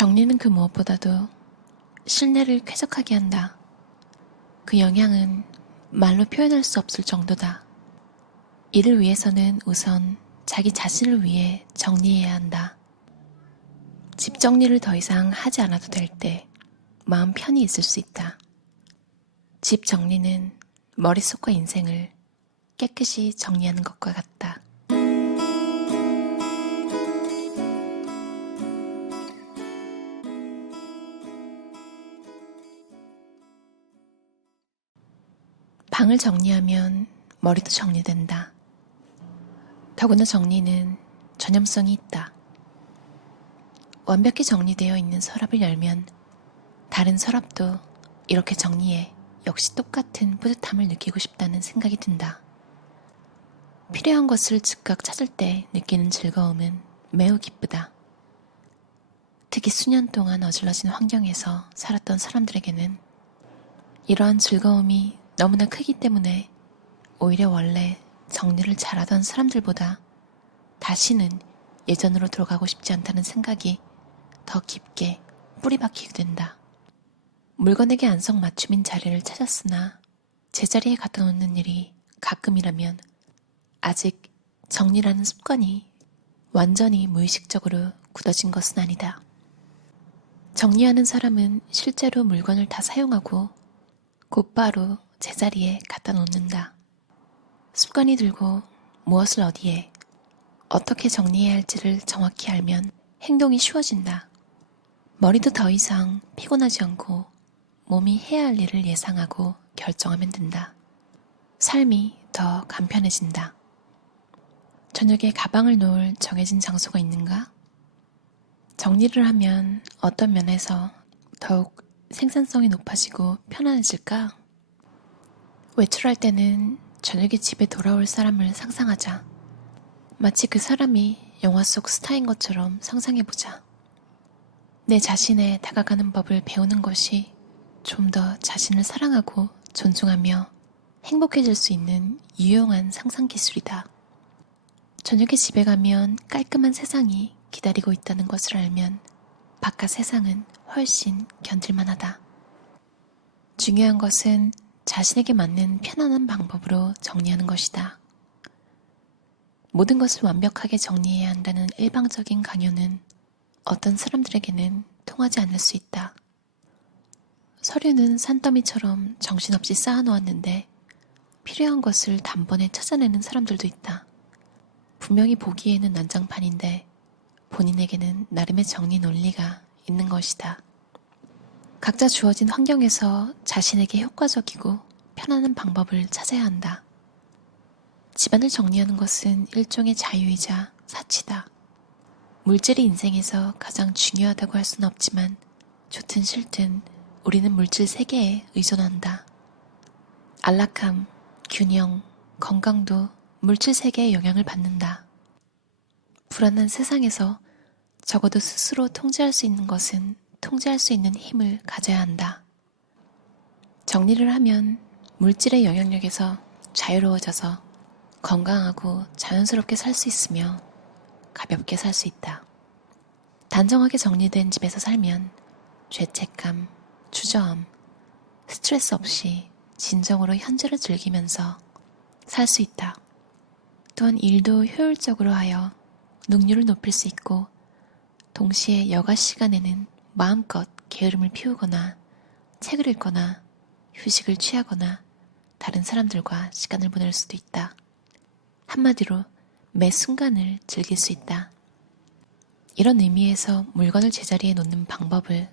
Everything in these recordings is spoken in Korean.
정리는 그 무엇보다도 실내를 쾌적하게 한다. 그 영향은 말로 표현할 수 없을 정도다. 이를 위해서는 우선 자기 자신을 위해 정리해야 한다. 집 정리를 더 이상 하지 않아도 될 때 마음 편히 있을 수 있다. 집 정리는 머릿속과 인생을 깨끗이 정리하는 것과 같다. 방을 정리하면 머리도 정리된다. 더구나 정리는 전염성이 있다. 완벽히 정리되어 있는 서랍을 열면 다른 서랍도 이렇게 정리해 역시 똑같은 뿌듯함을 느끼고 싶다는 생각이 든다. 필요한 것을 즉각 찾을 때 느끼는 즐거움은 매우 기쁘다. 특히 수년 동안 어질러진 환경에서 살았던 사람들에게는 이러한 즐거움이 너무나 크기 때문에 오히려 원래 정리를 잘하던 사람들보다 다시는 예전으로 돌아가고 싶지 않다는 생각이 더 깊게 뿌리박히게 된다. 물건에게 안성맞춤인 자리를 찾았으나 제자리에 갖다 놓는 일이 가끔이라면 아직 정리라는 습관이 완전히 무의식적으로 굳어진 것은 아니다. 정리하는 사람은 실제로 물건을 다 사용하고 곧바로 제자리에 갖다 놓는다. 습관이 들고 무엇을 어디에 어떻게 정리해야 할지를 정확히 알면 행동이 쉬워진다. 머리도 더 이상 피곤하지 않고 몸이 해야 할 일을 예상하고 결정하면 된다. 삶이 더 간편해진다. 저녁에 가방을 놓을 정해진 장소가 있는가? 정리를 하면 어떤 면에서 더욱 생산성이 높아지고 편안해질까? 외출할 때는 저녁에 집에 돌아올 사람을 상상하자. 마치 그 사람이 영화 속 스타인 것처럼 상상해보자. 내 자신에 다가가는 법을 배우는 것이 좀 더 자신을 사랑하고 존중하며 행복해질 수 있는 유용한 상상 기술이다. 저녁에 집에 가면 깔끔한 세상이 기다리고 있다는 것을 알면 바깥 세상은 훨씬 견딜만하다. 중요한 것은 자신에게 맞는 편안한 방법으로 정리하는 것이다. 모든 것을 완벽하게 정리해야 한다는 일방적인 강요는 어떤 사람들에게는 통하지 않을 수 있다. 서류는 산더미처럼 정신없이 쌓아놓았는데 필요한 것을 단번에 찾아내는 사람들도 있다. 분명히 보기에는 난장판인데 본인에게는 나름의 정리 논리가 있는 것이다. 각자 주어진 환경에서 자신에게 효과적이고 편안한 방법을 찾아야 한다. 집안을 정리하는 것은 일종의 자유이자 사치다. 물질이 인생에서 가장 중요하다고 할 수는 없지만 좋든 싫든 우리는 물질 세계에 의존한다. 안락함, 균형, 건강도 물질 세계의 영향을 받는다. 불안한 세상에서 적어도 스스로 통제할 수 있는 것은 통제할 수 있는 힘을 가져야 한다. 정리를 하면 물질의 영향력에서 자유로워져서 건강하고 자연스럽게 살 수 있으며 가볍게 살 수 있다. 단정하게 정리된 집에서 살면 죄책감, 주저함, 스트레스 없이 진정으로 현재를 즐기면서 살 수 있다. 또한 일도 효율적으로 하여 능률을 높일 수 있고 동시에 여가 시간에는 마음껏 게으름을 피우거나 책을 읽거나 휴식을 취하거나 다른 사람들과 시간을 보낼 수도 있다. 한마디로 매 순간을 즐길 수 있다. 이런 의미에서 물건을 제자리에 놓는 방법을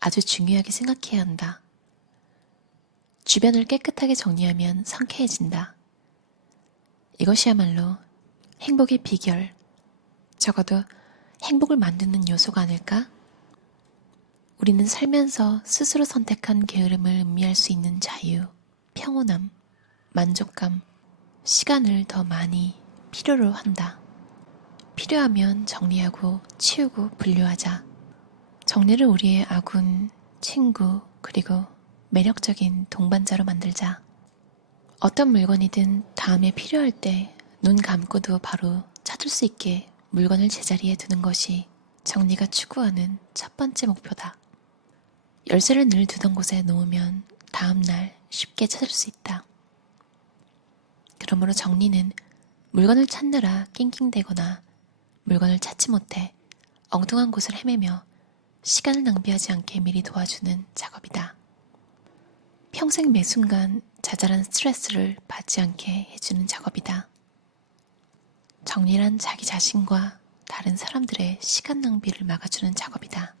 아주 중요하게 생각해야 한다. 주변을 깨끗하게 정리하면 상쾌해진다. 이것이야말로 행복의 비결, 적어도 행복을 만드는 요소가 아닐까? 우리는 살면서 스스로 선택한 게으름을 음미할 수 있는 자유, 평온함, 만족감, 시간을 더 많이 필요로 한다. 필요하면 정리하고 치우고 분류하자. 정리를 우리의 아군, 친구, 그리고 매력적인 동반자로 만들자. 어떤 물건이든 다음에 필요할 때 눈 감고도 바로 찾을 수 있게 물건을 제자리에 두는 것이 정리가 추구하는 첫 번째 목표다. 열쇠를 늘 두던 곳에 놓으면 다음날 쉽게 찾을 수 있다. 그러므로 정리는 물건을 찾느라 낑낑대거나 물건을 찾지 못해 엉뚱한 곳을 헤매며 시간을 낭비하지 않게 미리 도와주는 작업이다. 평생 매 순간 자잘한 스트레스를 받지 않게 해주는 작업이다. 정리란 자기 자신과 다른 사람들의 시간 낭비를 막아주는 작업이다.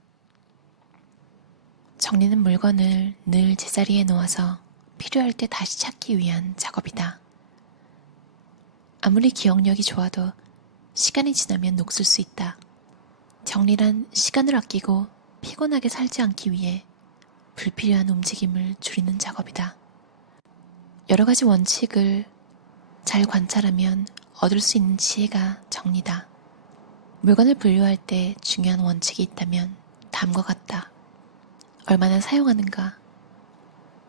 정리는 물건을 늘 제자리에 놓아서 필요할 때 다시 찾기 위한 작업이다. 아무리 기억력이 좋아도 시간이 지나면 녹슬 수 있다. 정리란 시간을 아끼고 피곤하게 살지 않기 위해 불필요한 움직임을 줄이는 작업이다. 여러 가지 원칙을 잘 관찰하면 얻을 수 있는 지혜가 정리다. 물건을 분류할 때 중요한 원칙이 있다면 다음과 같다. 얼마나 사용하는가,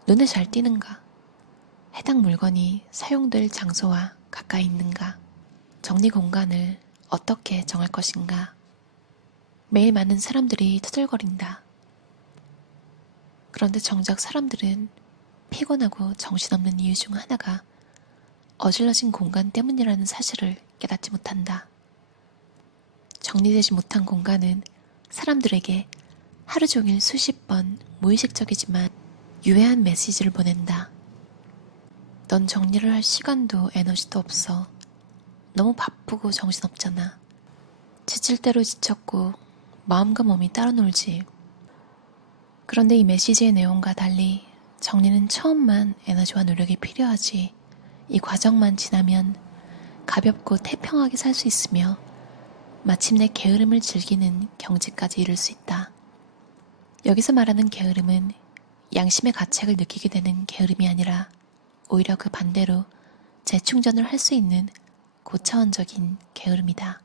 눈에 잘 띄는가, 해당 물건이 사용될 장소와 가까이 있는가, 정리 공간을 어떻게 정할 것인가. 매일 많은 사람들이 투덜거린다. 그런데 정작 사람들은 피곤하고 정신없는 이유 중 하나가 어질러진 공간 때문이라는 사실을 깨닫지 못한다. 정리되지 못한 공간은 사람들에게 하루 종일 수십 번 무의식적이지만 유해한 메시지를 보낸다. 넌 정리를 할 시간도 에너지도 없어. 너무 바쁘고 정신없잖아. 지칠 대로 지쳤고 마음과 몸이 따로 놀지. 그런데 이 메시지의 내용과 달리 정리는 처음만 에너지와 노력이 필요하지. 이 과정만 지나면 가볍고 태평하게 살 수 있으며 마침내 게으름을 즐기는 경지까지 이룰 수 있다. 여기서 말하는 게으름은 양심의 가책을 느끼게 되는 게으름이 아니라 오히려 그 반대로 재충전을 할 수 있는 고차원적인 게으름이다.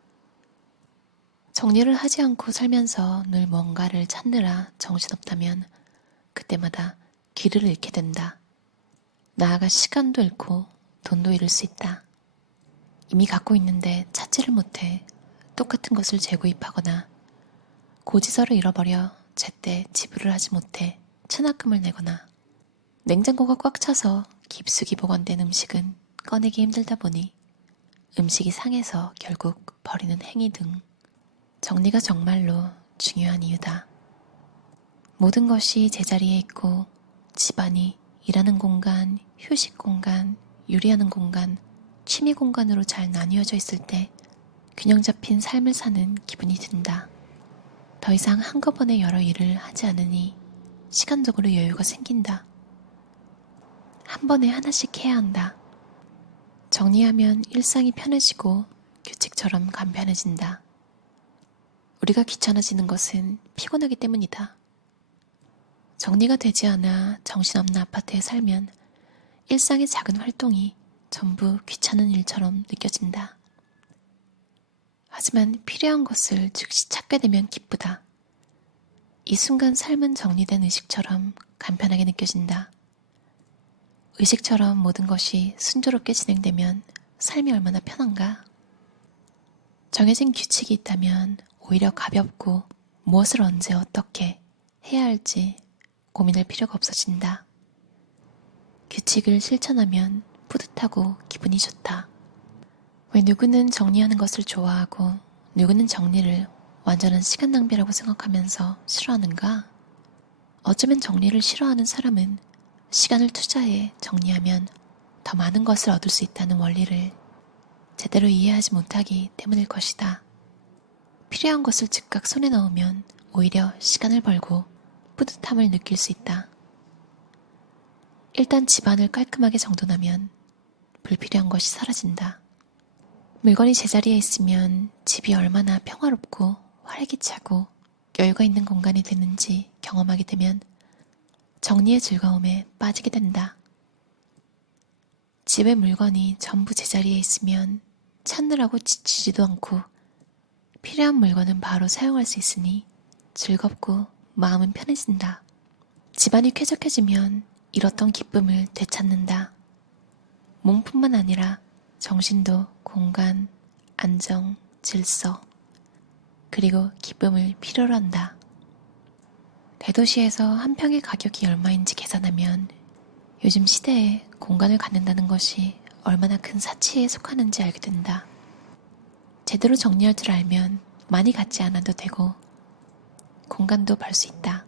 정리를 하지 않고 살면서 늘 뭔가를 찾느라 정신없다면 그때마다 길을 잃게 된다. 나아가 시간도 잃고 돈도 잃을 수 있다. 이미 갖고 있는데 찾지를 못해 똑같은 것을 재구입하거나 고지서를 잃어버려 제때 지불을 하지 못해 체납금을 내거나 냉장고가 꽉 차서 깊숙이 보관된 음식은 꺼내기 힘들다 보니 음식이 상해서 결국 버리는 행위 등 정리가 정말로 중요한 이유다. 모든 것이 제자리에 있고 집안이 일하는 공간, 휴식 공간, 요리하는 공간, 취미 공간으로 잘 나뉘어져 있을 때 균형 잡힌 삶을 사는 기분이 든다. 더 이상 한꺼번에 여러 일을 하지 않으니 시간적으로 여유가 생긴다. 한 번에 하나씩 해야 한다. 정리하면 일상이 편해지고 규칙처럼 간편해진다. 우리가 귀찮아지는 것은 피곤하기 때문이다. 정리가 되지 않아 정신없는 아파트에 살면 일상의 작은 활동이 전부 귀찮은 일처럼 느껴진다. 하지만 필요한 것을 즉시 찾게 되면 기쁘다. 이 순간 삶은 정리된 의식처럼 간편하게 느껴진다. 의식처럼 모든 것이 순조롭게 진행되면 삶이 얼마나 편한가? 정해진 규칙이 있다면 오히려 가볍고 무엇을 언제 어떻게 해야 할지 고민할 필요가 없어진다. 규칙을 실천하면 뿌듯하고 기분이 좋다. 왜 누구는 정리하는 것을 좋아하고 누구는 정리를 완전한 시간 낭비라고 생각하면서 싫어하는가? 어쩌면 정리를 싫어하는 사람은 시간을 투자해 정리하면 더 많은 것을 얻을 수 있다는 원리를 제대로 이해하지 못하기 때문일 것이다. 필요한 것을 즉각 손에 넣으면 오히려 시간을 벌고 뿌듯함을 느낄 수 있다. 일단 집안을 깔끔하게 정돈하면 불필요한 것이 사라진다. 물건이 제자리에 있으면 집이 얼마나 평화롭고 활기차고 여유가 있는 공간이 되는지 경험하게 되면 정리의 즐거움에 빠지게 된다. 집의 물건이 전부 제자리에 있으면 찾느라고 지치지도 않고 필요한 물건은 바로 사용할 수 있으니 즐겁고 마음은 편해진다. 집안이 쾌적해지면 잃었던 기쁨을 되찾는다. 몸뿐만 아니라 정신도 공간, 안정, 질서, 그리고 기쁨을 필요로 한다. 대도시에서 한 평의 가격이 얼마인지 계산하면 요즘 시대에 공간을 갖는다는 것이 얼마나 큰 사치에 속하는지 알게 된다. 제대로 정리할 줄 알면 많이 갖지 않아도 되고 공간도 벌 수 있다.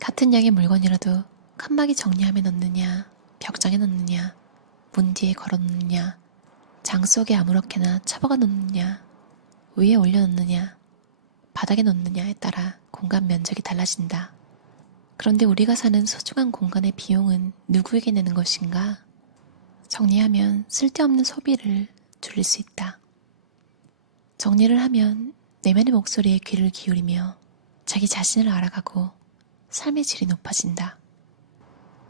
같은 양의 물건이라도 칸막이 정리함에 넣느냐, 벽장에 넣느냐, 문 뒤에 걸어 놓느냐, 장 속에 아무렇게나 처박아 놓느냐, 위에 올려놓느냐, 바닥에 놓느냐에 따라 공간 면적이 달라진다. 그런데 우리가 사는 소중한 공간의 비용은 누구에게 내는 것인가? 정리하면 쓸데없는 소비를 줄일 수 있다. 정리를 하면 내면의 목소리에 귀를 기울이며 자기 자신을 알아가고 삶의 질이 높아진다.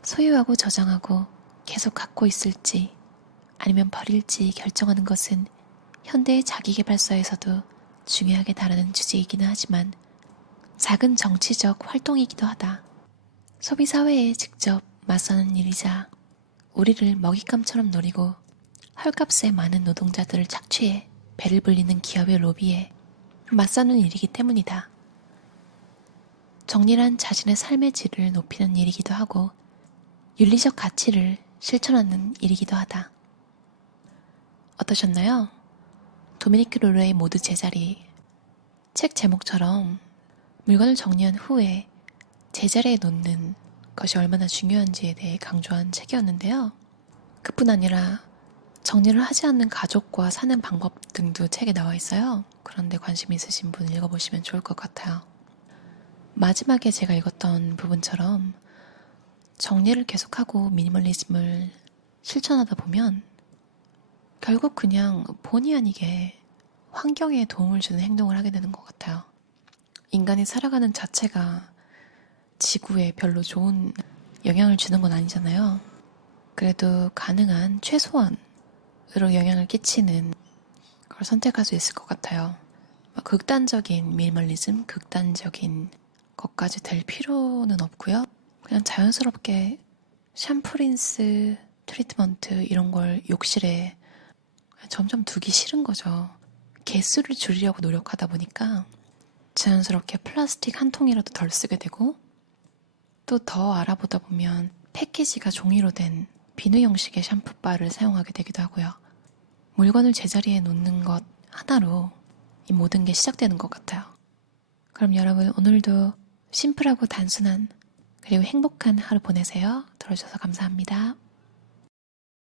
소유하고 저장하고 계속 갖고 있을지 아니면 버릴지 결정하는 것은 현대의 자기계발서에서도 중요하게 다루는 주제이기는 하지만 작은 정치적 활동이기도 하다. 소비사회에 직접 맞서는 일이자 우리를 먹잇감처럼 노리고 헐값에 많은 노동자들을 착취해 배를 불리는 기업의 로비에 맞서는 일이기 때문이다. 정리란 자신의 삶의 질을 높이는 일이기도 하고 윤리적 가치를 실천하는 일이기도 하다. 어떠셨나요? 도미니크 룰러의 모두 제자리. 책 제목처럼 물건을 정리한 후에 제자리에 놓는 것이 얼마나 중요한지에 대해 강조한 책이었는데요. 그뿐 아니라 정리를 하지 않는 가족과 사는 방법 등도 책에 나와 있어요. 그런데 관심 있으신 분 읽어보시면 좋을 것 같아요. 마지막에 제가 읽었던 부분처럼 정리를 계속하고 미니멀리즘을 실천하다 보면 결국 그냥 본의 아니게 환경에 도움을 주는 행동을 하게 되는 것 같아요. 인간이 살아가는 자체가 지구에 별로 좋은 영향을 주는 건 아니잖아요. 그래도 가능한 최소한으로 영향을 끼치는 걸 선택할 수 있을 것 같아요. 극단적인 미니멀리즘, 극단적인 것까지 될 필요는 없고요. 그냥 자연스럽게 샴푸, 린스, 트리트먼트 이런 걸 욕실에 점점 두기 싫은 거죠. 개수를 줄이려고 노력하다 보니까 자연스럽게 플라스틱 한 통이라도 덜 쓰게 되고 또 더 알아보다 보면 패키지가 종이로 된 비누 형식의 샴푸바를 사용하게 되기도 하고요. 물건을 제자리에 놓는 것 하나로 이 모든 게 시작되는 것 같아요. 그럼 여러분 오늘도 심플하고 단순한 그리고 행복한 하루 보내세요. 들어주셔서 감사합니다.